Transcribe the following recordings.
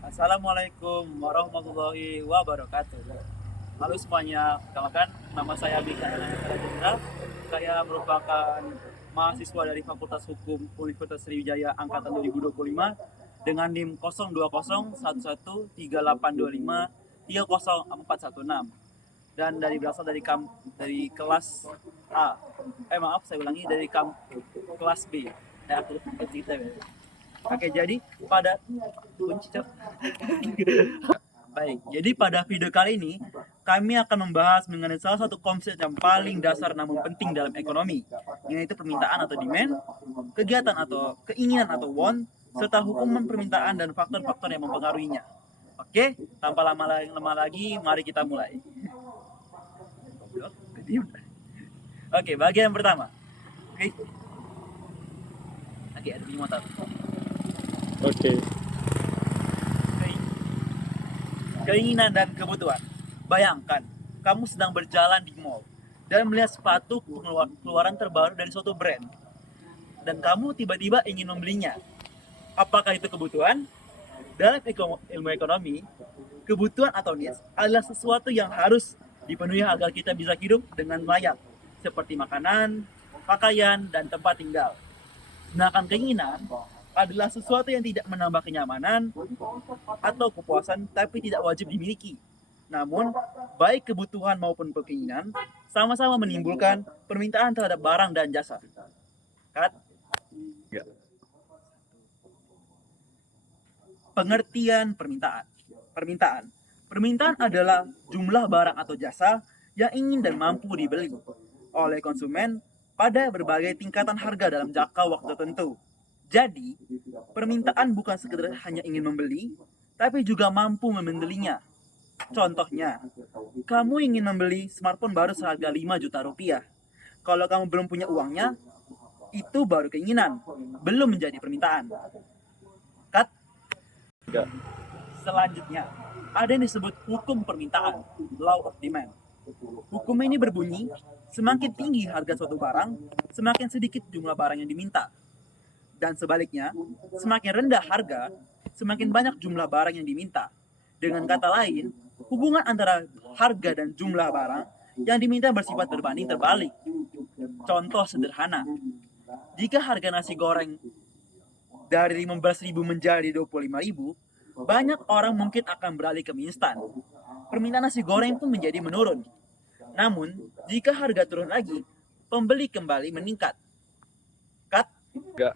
Assalamualaikum warahmatullahi wabarakatuh. Halo semuanya, perkenalkan nama saya Mikael Chandra. Saya merupakan mahasiswa dari Fakultas Hukum Universitas Sriwijaya angkatan 2025 dengan NIM 02011382530416 dan berasal dari kelas A. Maaf, saya ulangi, kelas B. Oke, jadi pada kunci Baik, jadi pada video kali ini kami akan membahas mengenai salah satu konsep yang paling dasar namun penting dalam ekonomi, yaitu permintaan atau demand, kegiatan atau keinginan atau want, serta hukuman permintaan dan faktor-faktor yang mempengaruhinya. Oke, tanpa lama lagi, mari kita mulai. Oke, bagian yang pertama. Oke, ada di motor. Oke. Keinginan dan kebutuhan. Bayangkan, kamu sedang berjalan di mall dan melihat sepatu keluaran terbaru dari suatu brand. Dan kamu tiba-tiba ingin membelinya. Apakah itu kebutuhan? Dalam ilmu ekonomi, kebutuhan atau needs adalah sesuatu yang harus dipenuhi agar kita bisa hidup dengan layak, seperti makanan, pakaian, dan tempat tinggal. Sedangkan keinginan adalah sesuatu yang tidak menambah kenyamanan atau kepuasan tapi tidak wajib dimiliki. Namun, baik kebutuhan maupun keinginan sama-sama menimbulkan permintaan terhadap barang dan jasa. Kat? Ya. Pengertian permintaan. Permintaan adalah jumlah barang atau jasa yang ingin dan mampu dibeli oleh konsumen pada berbagai tingkatan harga dalam jangka waktu tertentu. Jadi, permintaan bukan sekedar hanya ingin membeli, tapi juga mampu membelinya. Contohnya, kamu ingin membeli smartphone baru seharga 5 juta rupiah. Kalau kamu belum punya uangnya, itu baru keinginan, belum menjadi permintaan. Cut. Ya. Selanjutnya, ada yang disebut hukum permintaan, law of demand. Hukum ini berbunyi, semakin tinggi harga suatu barang, semakin sedikit jumlah barang yang diminta. Dan sebaliknya, semakin rendah harga, semakin banyak jumlah barang yang diminta. Dengan kata lain, hubungan antara harga dan jumlah barang yang diminta bersifat berbanding terbalik. Contoh sederhana, jika harga nasi goreng dari 15.000 menjadi 25.000, banyak orang mungkin akan beralih ke mie instan. Permintaan nasi goreng pun menjadi menurun. Namun, jika harga turun lagi, pembeli kembali meningkat. Cut. Ya.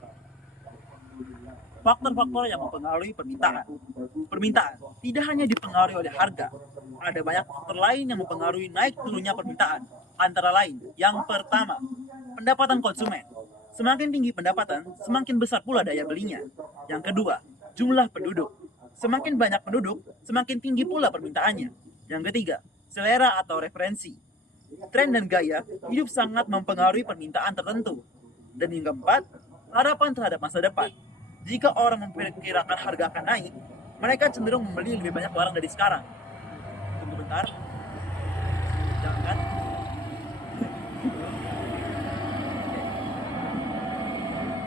Faktor-faktor yang mempengaruhi permintaan. Permintaan tidak hanya dipengaruhi oleh harga, ada banyak faktor lain yang mempengaruhi naik turunnya permintaan. Antara lain, yang pertama, pendapatan konsumen. Semakin tinggi pendapatan, semakin besar pula daya belinya. Yang kedua, jumlah penduduk. Semakin banyak penduduk, semakin tinggi pula permintaannya. Yang ketiga, selera atau referensi. Tren dan gaya hidup sangat mempengaruhi permintaan tertentu. Dan yang keempat, harapan terhadap masa depan. Jika orang memperkirakan harga akan naik, mereka cenderung membeli lebih banyak barang dari sekarang. Tunggu bentar. Jangan.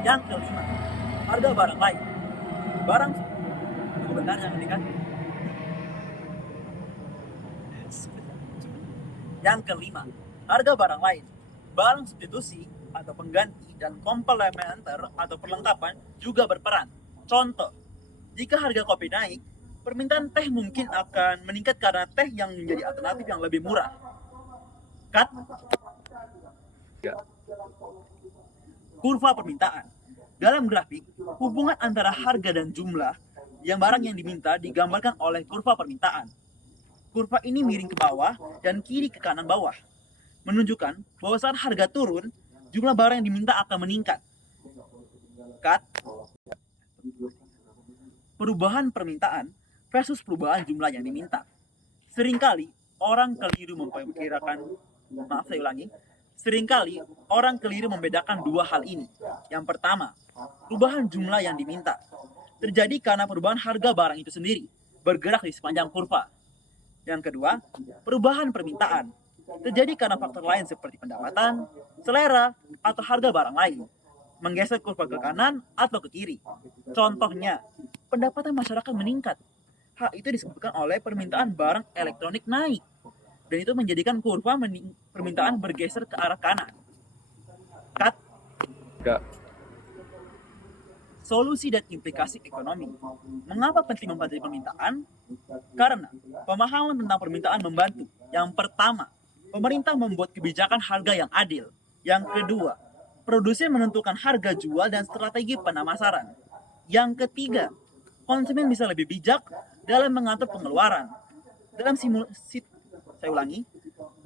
Yang kelima, harga barang lain. Tunggu bentar, jangan dikat. Yang kelima, harga barang lain. Barang substitusi atau pengganti dan komplementer atau perlengkapan juga berperan. Contoh, jika harga kopi naik, permintaan teh mungkin akan meningkat karena teh yang menjadi alternatif yang lebih murah. Cut. Ya. Kurva permintaan. Dalam grafik, hubungan antara harga dan jumlah yang barang yang diminta digambarkan oleh kurva permintaan. Kurva ini miring ke bawah dan kiri ke kanan bawah, menunjukkan bahwa saat harga turun, jumlah barang yang diminta akan meningkat. Cut. Perubahan permintaan versus perubahan jumlah yang diminta. Seringkali orang keliru membedakan dua hal ini. Yang pertama, perubahan jumlah yang diminta terjadi karena perubahan harga barang itu sendiri bergerak di sepanjang kurva. Yang kedua, perubahan permintaan terjadi karena faktor lain seperti pendapatan, selera, atau harga barang lain, menggeser kurva ke kanan atau ke kiri. Contohnya, pendapatan masyarakat meningkat. Hal itu disebabkan oleh permintaan barang elektronik naik. Dan itu menjadikan kurva permintaan bergeser ke arah kanan. Cut. Enggak. Solusi dan implikasi ekonomi. Mengapa penting membatasi permintaan? Karena pemahaman tentang permintaan membantu. Yang pertama, pemerintah membuat kebijakan harga yang adil. Yang kedua, produsen menentukan harga jual dan strategi penamasaran. Yang ketiga, konsumen bisa lebih bijak dalam mengatur pengeluaran.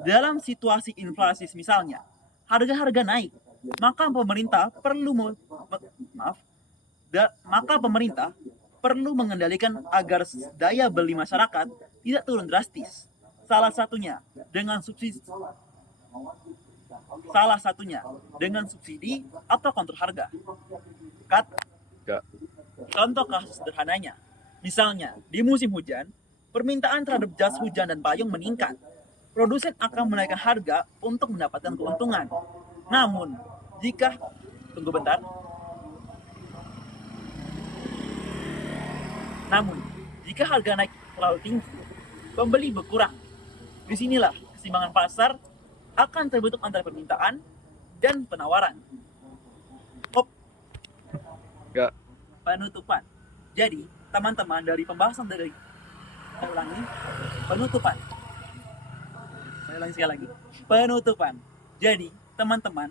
Dalam situasi inflasi misalnya, harga-harga naik, maka pemerintah mengendalikan agar daya beli masyarakat tidak turun drastis. Salah satunya dengan subsidi atau kontrol harga. Cut. Enggak. Contoh kasus sederhananya, misalnya di musim hujan, permintaan terhadap jas hujan dan payung meningkat. Produsen akan menaikkan harga untuk mendapatkan keuntungan. Namun, jika harga naik terlalu tinggi, pembeli berkurang. Disinilah keseimbangan pasar akan terbentuk antara permintaan dan penawaran. Enggak. Penutupan. Jadi, teman-teman, dari pembahasan penutupan. Jadi, teman-teman,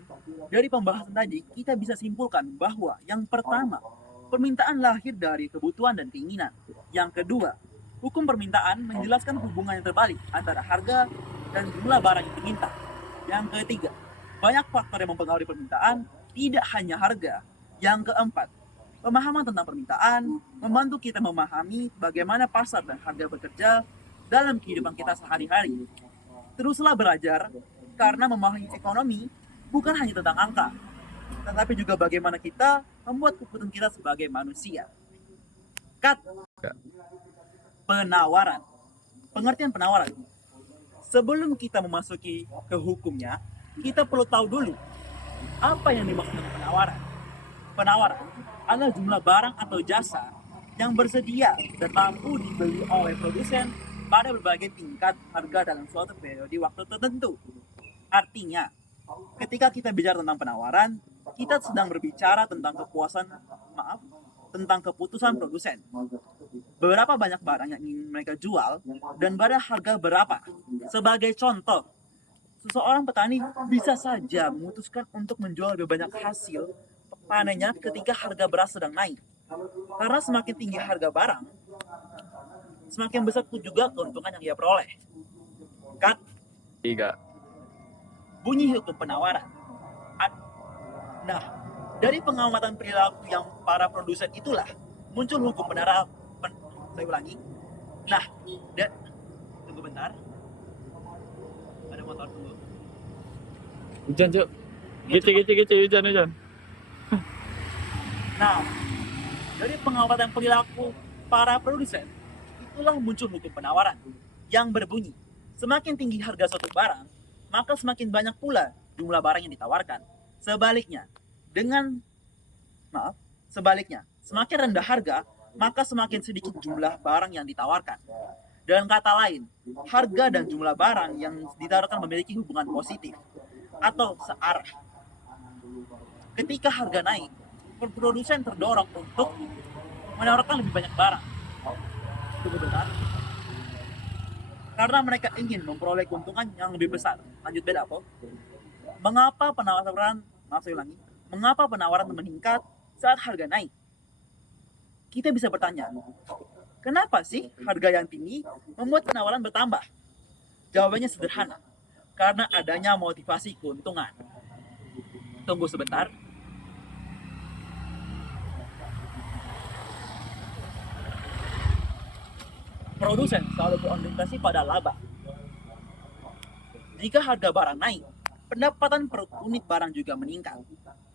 dari pembahasan tadi kita bisa simpulkan bahwa yang pertama, permintaan lahir dari kebutuhan dan keinginan. Yang kedua, hukum permintaan menjelaskan hubungan yang terbalik antara harga dan jumlah barang yang diminta. Yang ketiga, banyak faktor yang mempengaruhi permintaan, tidak hanya harga. Yang keempat, pemahaman tentang permintaan membantu kita memahami bagaimana pasar dan harga bekerja dalam kehidupan kita sehari-hari. Teruslah belajar, karena memahami ekonomi bukan hanya tentang angka, tetapi juga bagaimana kita membuat keputusan kita sebagai manusia. Cut. Penawaran. Pengertian penawaran. Sebelum kita memasuki ke hukumnya, kita perlu tahu dulu apa yang dimaksud dengan penawaran. Penawaran adalah jumlah barang atau jasa yang bersedia dan mampu dibeli oleh produsen pada berbagai tingkat harga dalam suatu periode waktu tertentu. Artinya, ketika kita bicara tentang penawaran, kita sedang berbicara tentang keputusan produsen. Berapa banyak barang yang ingin mereka jual dan pada harga berapa. Sebagai contoh, seseorang petani bisa saja memutuskan untuk menjual lebih banyak hasil panennya ketika harga beras sedang naik. Karena semakin tinggi harga barang, semakin besar juga keuntungan yang dia peroleh. Cut. 3. Bunyi hukum penawaran. Nah, dari pengamatan perilaku yang para produsen itulah muncul hukum penawaran. Saya ulangi. Nah, tunggu bentar. Ada motor dulu. Hujan, Cuk. Gitu, hujan. Nah, dari pengamatan perilaku para produsen, itulah muncul hukum penawaran yang berbunyi, semakin tinggi harga suatu barang, maka semakin banyak pula jumlah barang yang ditawarkan. Sebaliknya, semakin rendah harga, maka semakin sedikit jumlah barang yang ditawarkan. Dengan kata lain, harga dan jumlah barang yang ditawarkan memiliki hubungan positif atau searah. Ketika harga naik, produsen terdorong untuk menawarkan lebih banyak barang. Tunggu bentar. Karena mereka ingin memperoleh keuntungan yang lebih besar. Lanjut beda apa? Mengapa penawaran meningkat saat harga naik? Kita bisa bertanya, kenapa sih harga yang tinggi membuat penawaran bertambah? Jawabannya sederhana, karena adanya motivasi keuntungan. Tunggu sebentar. Produsen selalu berorientasi pada laba. Jika harga barang naik, pendapatan per unit barang juga meningkat.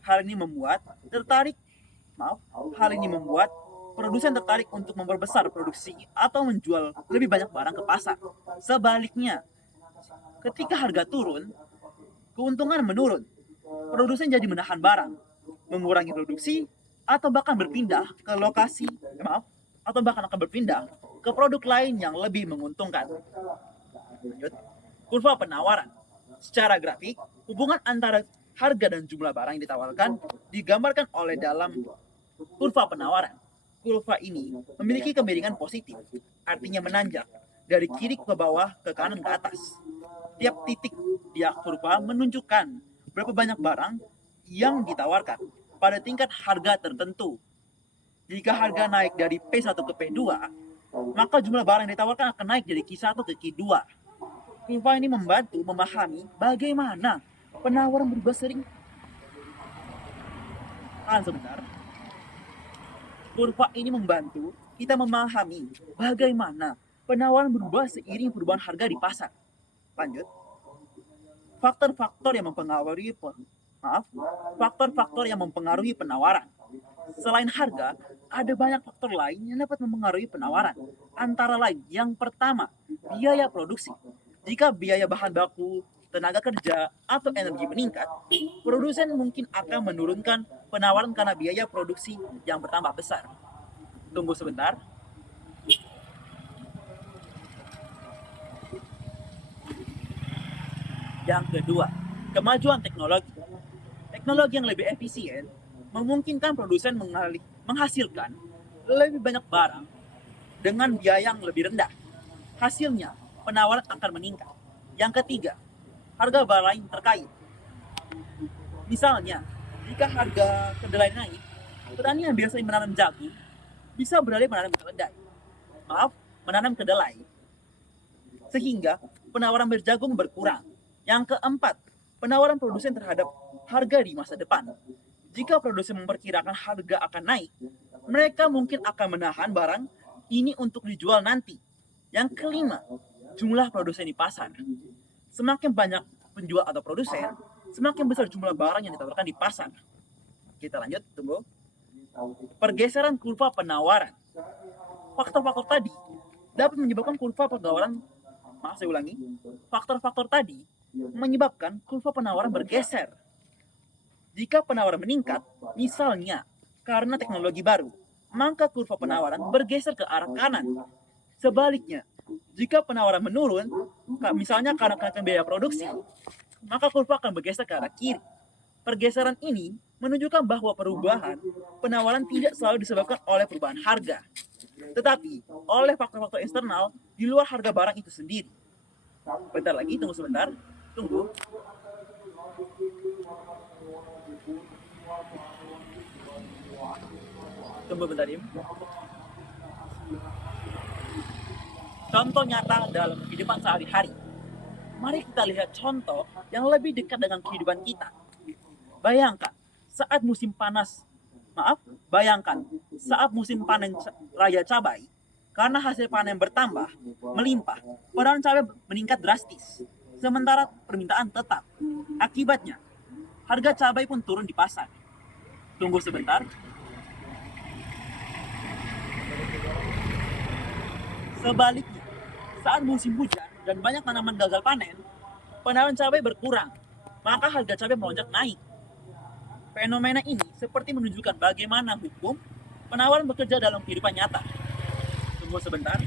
Hal ini membuat produsen tertarik untuk memperbesar produksi atau menjual lebih banyak barang ke pasar. Sebaliknya, ketika harga turun, keuntungan menurun. Produsen jadi menahan barang, mengurangi produksi, atau bahkan berpindah ke atau bahkan akan berpindah ke produk lain yang lebih menguntungkan. Lanjut, kurva penawaran. Secara grafik, hubungan antara harga dan jumlah barang yang ditawarkan digambarkan oleh dalam kurva penawaran. Kurva ini memiliki kemiringan positif, artinya menanjak dari kiri ke bawah ke kanan ke atas. Tiap titik di kurva menunjukkan berapa banyak barang yang ditawarkan pada tingkat harga tertentu. Jika harga naik dari P1 ke P2, maka jumlah barang yang ditawarkan akan naik dari Q1 ke Q2. Kurva ini membantu memahami bagaimana penawaran berubah sering. Sebentar. Kurva ini membantu kita memahami bagaimana penawaran berubah seiring perubahan harga di pasar. Lanjut. Faktor-faktor yang mempengaruhi penawaran. Selain harga, ada banyak faktor lain yang dapat mempengaruhi penawaran. Antara lain, yang pertama, biaya produksi. Jika biaya bahan baku, tenaga kerja, atau energi meningkat, produsen mungkin akan menurunkan penawaran karena biaya produksi yang bertambah besar. Tunggu sebentar. Yang kedua, kemajuan teknologi. Teknologi yang lebih efisien memungkinkan produsen menghasilkan lebih banyak barang dengan biaya yang lebih rendah. Hasilnya, penawaran akan meningkat. Yang ketiga, harga barang terkait. Misalnya, jika harga kedelai naik, petani yang biasanya menanam jagung bisa beralih menanam kedelai. Sehingga penawaran berjagung berkurang. Yang keempat, penawaran produsen terhadap harga di masa depan. Jika produsen memperkirakan harga akan naik, mereka mungkin akan menahan barang ini untuk dijual nanti. Yang kelima, jumlah produsen di pasar. Semakin banyak penjual atau produsen, semakin besar jumlah barang yang ditawarkan di pasar. Kita lanjut, tunggu. Pergeseran kurva penawaran. Faktor-faktor tadi dapat menyebabkan kurva penawaran. Saya ulangi. Faktor-faktor tadi menyebabkan kurva penawaran bergeser. Jika penawaran meningkat, misalnya karena teknologi baru, maka kurva penawaran bergeser ke arah kanan. Sebaliknya, jika penawaran menurun, misalnya karena kenaikan biaya produksi, maka kurva akan bergeser ke arah kiri. Pergeseran ini menunjukkan bahwa perubahan penawaran tidak selalu disebabkan oleh perubahan harga, tetapi oleh faktor-faktor eksternal di luar harga barang itu sendiri. Bentar lagi, tunggu sebentar. Tunggu. Tunggu bentar, Im. Contoh nyata dalam kehidupan sehari-hari. Mari kita lihat contoh yang lebih dekat dengan kehidupan kita. Bayangkan saat musim panen raya cabai, karena hasil panen bertambah, melimpah, penawaran cabai meningkat drastis, sementara permintaan tetap. Akibatnya, harga cabai pun turun di pasar. Tunggu sebentar. Sebaliknya, saat musim hujan dan banyak tanaman gagal panen, penawaran cabai berkurang, maka harga cabai melonjak naik. Fenomena ini seperti menunjukkan bagaimana hukum penawaran bekerja dalam kehidupan nyata. Tunggu sebentar.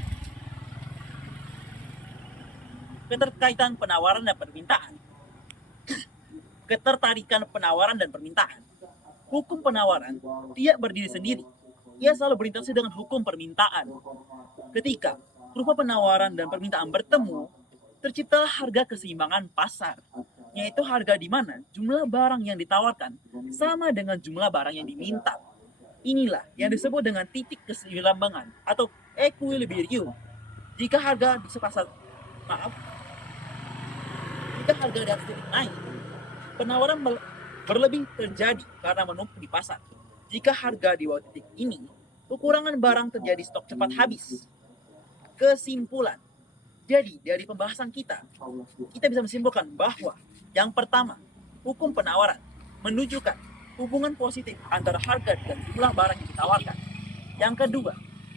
Keterkaitan penawaran dan permintaan. Ketertarikan penawaran dan permintaan. Hukum penawaran tidak berdiri sendiri. Ia selalu berinteraksi dengan hukum permintaan. Ketika kurva penawaran dan permintaan bertemu, terciptalah harga keseimbangan pasar, yaitu harga di mana jumlah barang yang ditawarkan sama dengan jumlah barang yang diminta. Inilah yang disebut dengan titik keseimbangan atau equilibrium. Jika harga di atas titik naik, penawaran berlebih terjadi karena menumpuk di pasar. Jika harga di bawah titik ini, kekurangan barang terjadi, stok cepat habis. Kesimpulan. Jadi, dari pembahasan kita bisa menyimpulkan bahwa yang pertama, hukum penawaran menunjukkan hubungan positif antara harga dan jumlah barang yang ditawarkan. Yang kedua,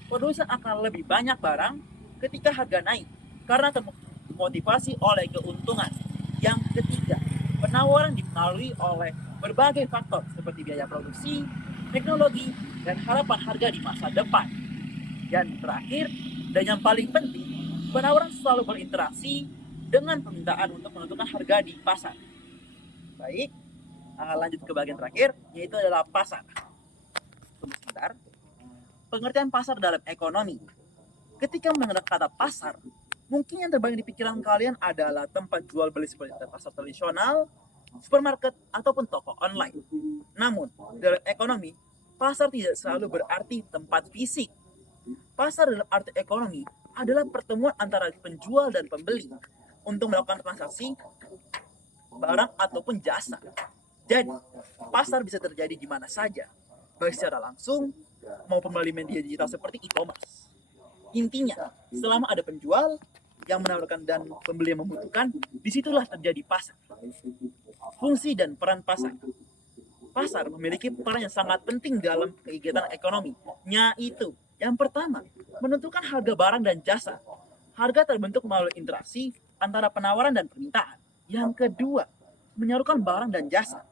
produsen akan lebih banyak barang ketika harga naik karena termotivasi oleh keuntungan. Yang ketiga, penawaran dipengaruhi oleh berbagai faktor seperti biaya produksi, teknologi, dan harapan harga di masa depan. Dan terakhir, dan yang paling penting, penawaran selalu berinteraksi dengan permintaan untuk menentukan harga di pasar. Baik, lanjut ke bagian terakhir, yaitu adalah pasar. Tunggu sebentar. Pengertian pasar dalam ekonomi. Ketika mendengar kata pasar, mungkin yang terbayang di pikiran kalian adalah tempat jual beli seperti pasar tradisional, supermarket, ataupun toko online. Namun, dalam ekonomi, pasar tidak selalu berarti tempat fisik. Pasar dalam arti ekonomi adalah pertemuan antara penjual dan pembeli untuk melakukan transaksi barang ataupun jasa. Jadi, pasar bisa terjadi di mana saja, baik secara langsung maupun melalui media digital seperti e-commerce. Intinya, selama ada penjual yang menawarkan dan pembeli yang membutuhkan, disitulah terjadi pasar. Fungsi dan peran pasar. Pasar memiliki peran yang sangat penting dalam kegiatan ekonomi, yaitu yang pertama, menentukan harga barang dan jasa. Harga terbentuk melalui interaksi antara penawaran dan permintaan. Yang kedua, menyalurkan barang dan jasa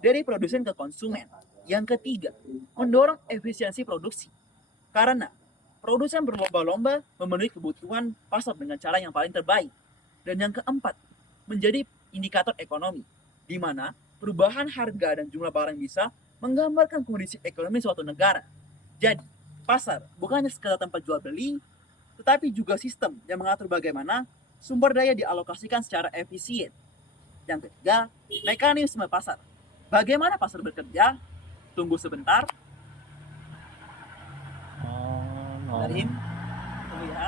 dari produsen ke konsumen. Yang ketiga, mendorong efisiensi produksi. Karena produsen berlomba-lomba memenuhi kebutuhan pasar dengan cara yang paling terbaik. Dan yang keempat, menjadi indikator ekonomi, di mana perubahan harga dan jumlah barang bisa menggambarkan kondisi ekonomi suatu negara. Jadi, pasar bukan hanya sekedar tempat jual beli, tetapi juga sistem yang mengatur bagaimana sumber daya dialokasikan secara efisien. Yang ketiga, mekanisme pasar. Bagaimana pasar bekerja? Tunggu sebentar. Karim, tunggu ya.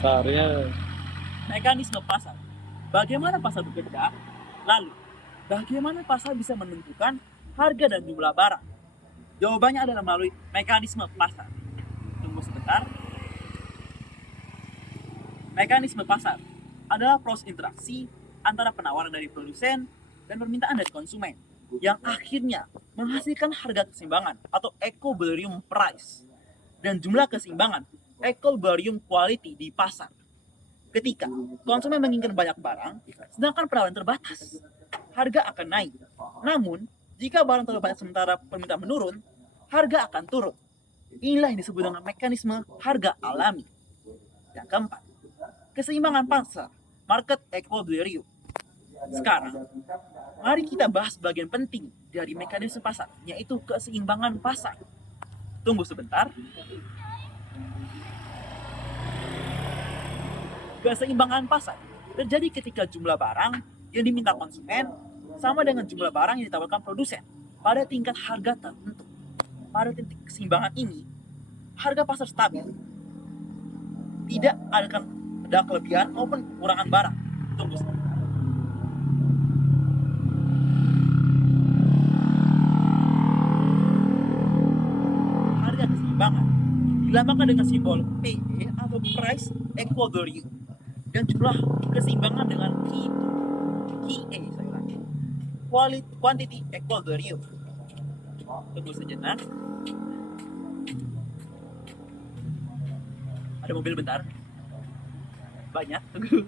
Sarya. Mekanisme pasar. Bagaimana pasar bekerja? Lalu, bagaimana pasar bisa menentukan harga dan jumlah barang? Jawabannya adalah melalui mekanisme pasar. Tunggu sebentar. Mekanisme pasar adalah proses interaksi antara penawaran dari produsen dan permintaan dari konsumen yang akhirnya menghasilkan harga keseimbangan atau equilibrium price dan jumlah keseimbangan equilibrium quality di pasar. Ketika konsumen menginginkan banyak barang, sedangkan penawaran terbatas, harga akan naik. Namun, jika barang terlalu banyak sementara permintaan menurun, harga akan turun. Inilah yang disebut dengan mekanisme harga alami. Yang keempat, keseimbangan pasar, market equilibrium. Sekarang, mari kita bahas bagian penting dari mekanisme pasar, yaitu keseimbangan pasar. Tunggu sebentar. Keseimbangan pasar terjadi ketika jumlah barang yang diminta konsumen sama dengan jumlah barang yang ditawarkan produsen pada tingkat harga tertentu. Pada titik keseimbangan ini, harga pasar stabil. Tidak akan ada kelebihan maupun kekurangan barang. Tunggu sebentar. Harga keseimbangan dilambangkan dengan simbol PE atau price equilibrium dan jumlah keseimbangan dengan QE, quantity equilibrium. Tunggu sejenak. Ada mobil bentar. Banyak. Tunggu.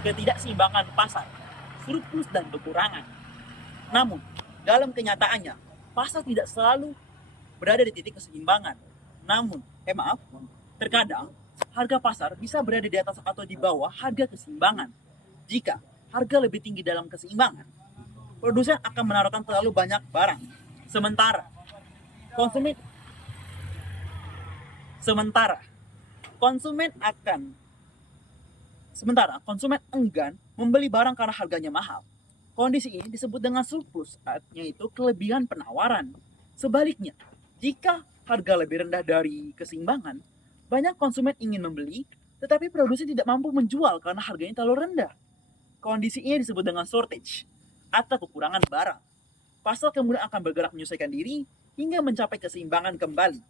Ketidakseimbangan pasar, surplus dan kekurangan. Namun, dalam kenyataannya, pasar tidak selalu berada di titik keseimbangan. Namun, terkadang harga pasar bisa berada di atas atau di bawah harga keseimbangan. Jika harga lebih tinggi dalam keseimbangan, produsen akan menawarkan terlalu banyak barang. Sementara konsumen enggan membeli barang karena harganya mahal. Kondisi ini disebut dengan surplus, yaitu kelebihan penawaran. Sebaliknya, jika harga lebih rendah dari keseimbangan, banyak konsumen ingin membeli, tetapi produsen tidak mampu menjual karena harganya terlalu rendah. Kondisi ini disebut dengan shortage atau kekurangan barang. Pasar kemudian akan bergerak menyesuaikan diri hingga mencapai keseimbangan kembali.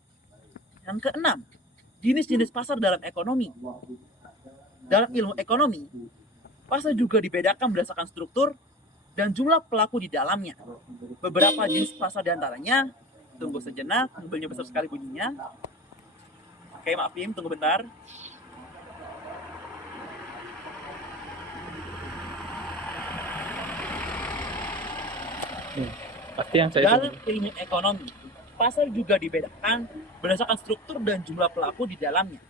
Yang keenam, jenis-jenis pasar dalam ekonomi. Dalam ilmu ekonomi, pasar juga dibedakan berdasarkan struktur, dan jumlah pelaku di dalamnya. Beberapa jenis pasar diantaranya, tunggu sejenak, mobilnya besar sekali bunyinya. Oke, maaf Bim, tunggu bentar. Pasti yang saya Dalam ilmu ekonomi, pasar juga dibedakan berdasarkan struktur dan jumlah pelaku di dalamnya.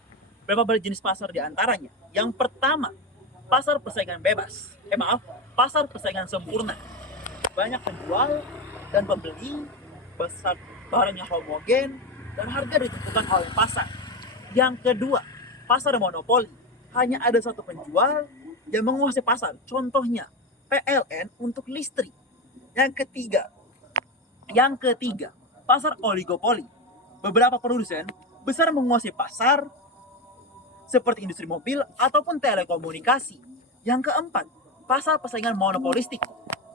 Beberapa jenis pasar diantaranya. Yang pertama, pasar persaingan bebas. Pasar persaingan sempurna. Banyak penjual dan pembeli, besar barangnya homogen, dan harga ditentukan oleh pasar. Yang kedua, pasar monopoli. Hanya ada satu penjual yang menguasai pasar. Contohnya, PLN untuk listrik. Yang ketiga, pasar oligopoli. Beberapa produsen besar menguasai pasar seperti industri mobil ataupun telekomunikasi. Yang keempat, pasar persaingan monopolistik.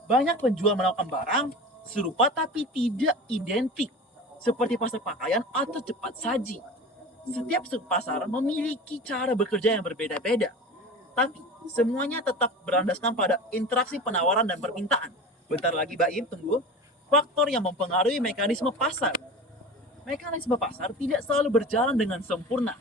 Banyak penjual menawarkan barang serupa tapi tidak identik, seperti pasar pakaian atau cepat saji. Setiap pasar memiliki cara bekerja yang berbeda-beda, tapi semuanya tetap berlandaskan pada interaksi penawaran dan permintaan. Bentar lagi Baim, tunggu. Faktor yang mempengaruhi mekanisme pasar. Mekanisme pasar tidak selalu berjalan dengan sempurna.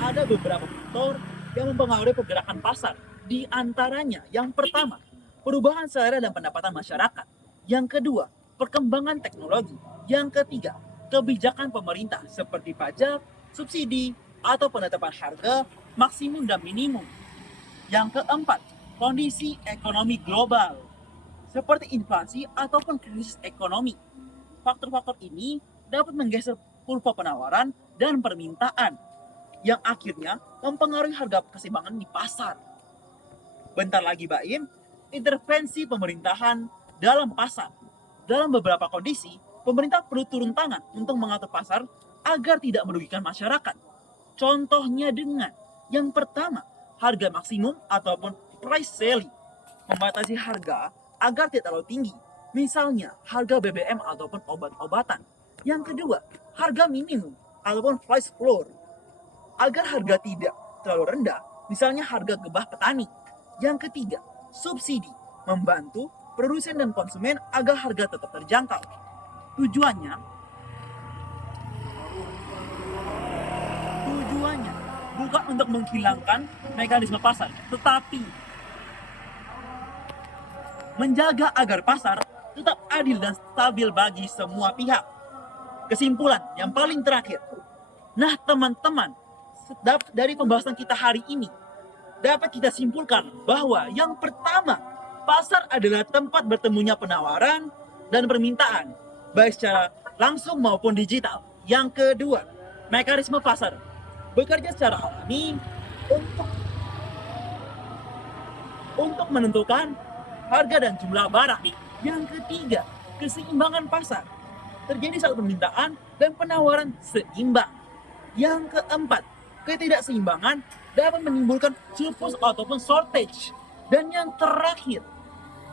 Ada beberapa faktor yang mempengaruhi pergerakan pasar. Di antaranya, yang pertama, perubahan selera dan pendapatan masyarakat. Yang kedua, perkembangan teknologi. Yang ketiga, kebijakan pemerintah seperti pajak, subsidi, atau penetapan harga maksimum dan minimum. Yang keempat, kondisi ekonomi global seperti inflasi ataupun krisis ekonomi. Faktor-faktor ini dapat menggeser kurva penawaran dan permintaan yang akhirnya mempengaruhi harga keseimbangan di pasar. Bentar lagi Baim, intervensi pemerintahan dalam pasar. Dalam beberapa kondisi, pemerintah perlu turun tangan untuk mengatur pasar agar tidak merugikan masyarakat. Contohnya dengan yang pertama, harga maksimum ataupun price ceiling, membatasi harga agar tidak terlalu tinggi. Misalnya, harga BBM ataupun obat-obatan. Yang kedua, harga minimum ataupun price floor, agar harga tidak terlalu rendah, misalnya harga gebah petani. Yang ketiga, subsidi, membantu produsen dan konsumen agar harga tetap terjangkau. Tujuannya bukan untuk menghilangkan mekanisme pasar, tetapi menjaga agar pasar tetap adil dan stabil bagi semua pihak. Kesimpulan yang paling terakhir. Nah teman-teman, dari pembahasan kita hari ini, dapat kita simpulkan bahwa yang pertama, pasar adalah tempat bertemunya penawaran dan permintaan, baik secara langsung maupun digital. Yang kedua, mekanisme pasar bekerja secara alami untuk menentukan harga dan jumlah barang. Yang ketiga, keseimbangan pasar terjadi saat permintaan dan penawaran seimbang. Yang keempat, ketidakseimbangan dapat menimbulkan surplus ataupun shortage. Dan yang terakhir,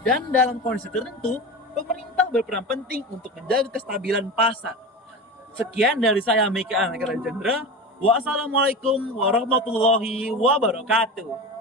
dan dalam kondisi tertentu, pemerintah berperan penting untuk menjaga kestabilan pasar. Sekian dari saya, Mika Anegara Chandra. Wassalamualaikum warahmatullahi wabarakatuh.